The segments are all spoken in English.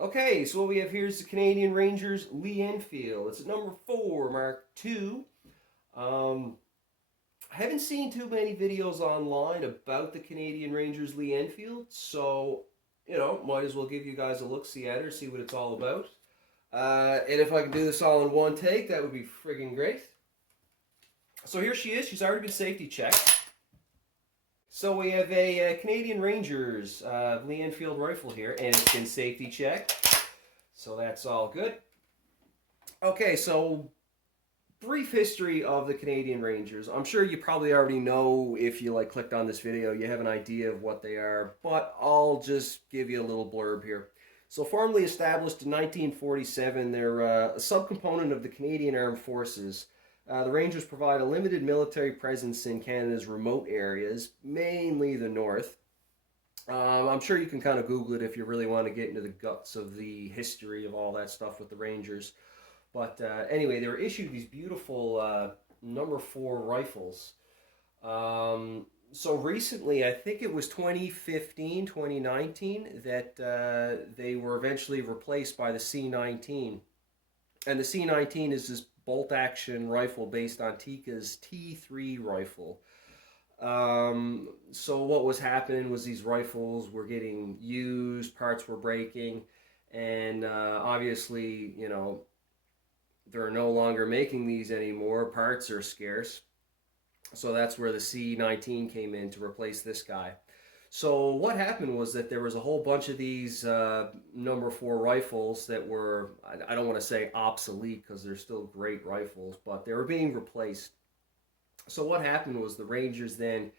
Okay, so what we have here is the Canadian Rangers Lee Enfield. It's at number 4, Mark II. Um, I haven't seen too many videos online about the Canadian Rangers Lee Enfield, so, might as well give you guys a look-see at her, see what it's all about. And if I can do this all in one take, that would be friggin' great. So here she is. She's already been safety checked. So we have a Canadian Rangers Lee Enfield rifle here, and it's been safety checked. So that's all good. Okay, so brief history of the Canadian Rangers. I'm sure you probably already know if you clicked on this video, you have an idea of what they are, but I'll just give you a little blurb here. So formally established in 1947, they're a subcomponent of the Canadian Armed Forces. The Rangers provide a limited military presence in Canada's remote areas, mainly the north. I'm sure you can kind of Google it if you really want to get into the guts of the history of all that stuff with the Rangers. But anyway, they were issued these beautiful number 4 rifles. So recently, I think it was 2015, 2019, that they were eventually replaced by the C19. And the C19 is this bolt-action rifle based on Tikka's T3 rifle. So what was happening was these rifles were getting used, parts were breaking, and obviously, they're no longer making these anymore. Parts are scarce. So that's where the C19 came in to replace this guy. So what happened was that there was a whole bunch of these number 4 rifles that were, I don't want to say obsolete because they're still great rifles, but they were being replaced. So what happened was the Rangers then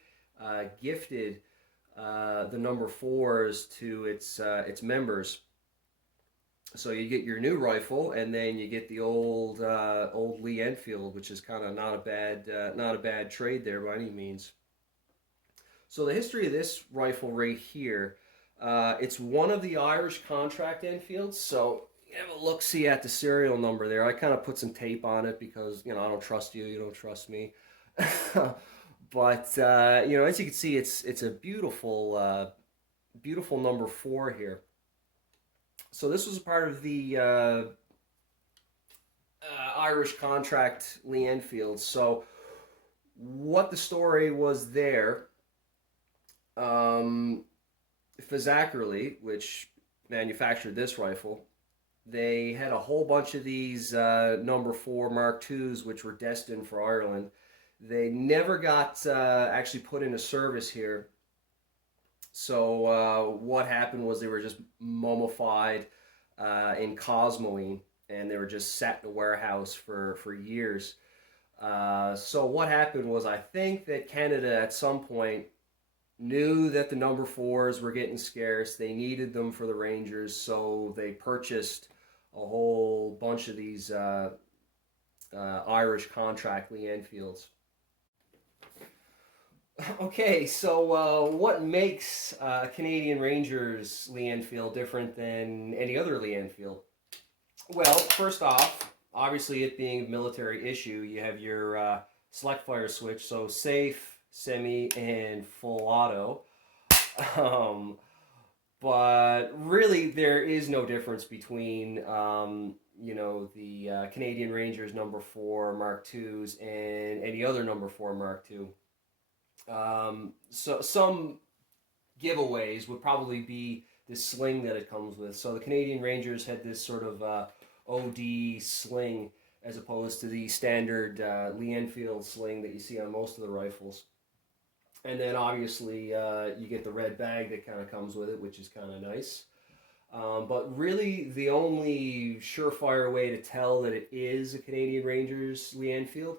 gifted the number 4s to its members. So you get your new rifle, and then you get the old Lee Enfield, which is kind of not a bad trade there by any means. So the history of this rifle right here, it's one of the Irish contract Enfields. So you have a look-see at the serial number there. I kind of put some tape on it because I don't trust you, you don't trust me. But as you can see, it's a beautiful beautiful number 4 here. So this was a part of the Irish contract Lee Enfield. So what the story was there, Fizzackerly, which manufactured this rifle, they had a whole bunch of these number 4 Mark IIs, which were destined for Ireland. They never got actually put into service here. So what happened was they were just mummified in cosmoline, and they were just sat in a warehouse for years. So what happened was, I think that Canada at some point knew that the number 4s were getting scarce. They needed them for the Rangers, so they purchased a whole bunch of these Irish contract Lee Enfields. Okay, so what makes Canadian Rangers Lee Enfield different than any other Lee Enfield? Well, first off, obviously it being a military issue, you have your select fire switch, so safe, semi, and full auto. But really, there is no difference between the Canadian Rangers number 4 Mark IIs and any other number 4 Mark II. So some giveaways would probably be the sling that it comes with. So the Canadian Rangers had this sort of OD sling as opposed to the standard Lee Enfield sling that you see on most of the rifles. And then obviously you get the red bag that kind of comes with it, which is kind of nice. But really the only surefire way to tell that it is a Canadian Rangers Lee Enfield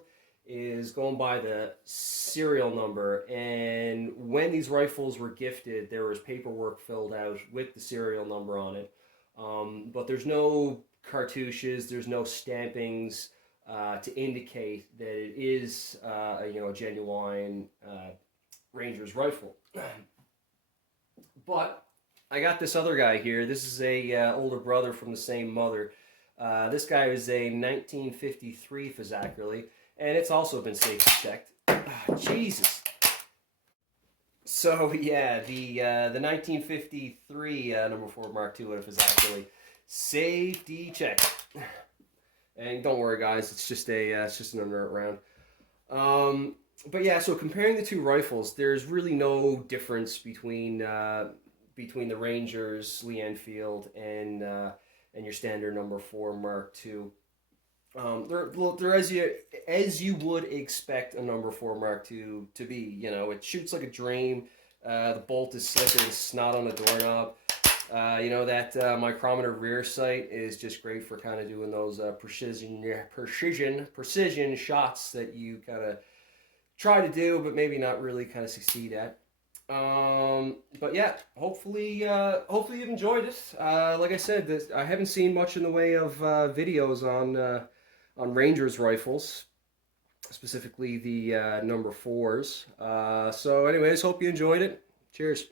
is going by the serial number. And when these rifles were gifted, there was paperwork filled out with the serial number on it. But there's no cartouches, there's no stampings to indicate that it is a genuine Rangers rifle. But I got this other guy here. This is a older brother from the same mother. This guy is a 1953 Fizzackerly, and it's also been safety checked. Jesus. So yeah, the 1953 number four Mark II is actually safety check. And don't worry, guys, it's just an under round. Um, but yeah, so comparing the two rifles, there's really no difference between the Rangers Lee Enfield and your standard number four Mark II. They're as you would expect a number four Mark II to be. You know, it shoots like a dream. The bolt is slicker than snot on the doorknob. You know that micrometer rear sight is just great for kind of doing those precision shots that you kind of try to do, but maybe not really kind of succeed at. But yeah, hopefully you've enjoyed it. Like I said, I haven't seen much in the way of videos on Rangers rifles, specifically the number fours. So anyways, hope you enjoyed it. Cheers.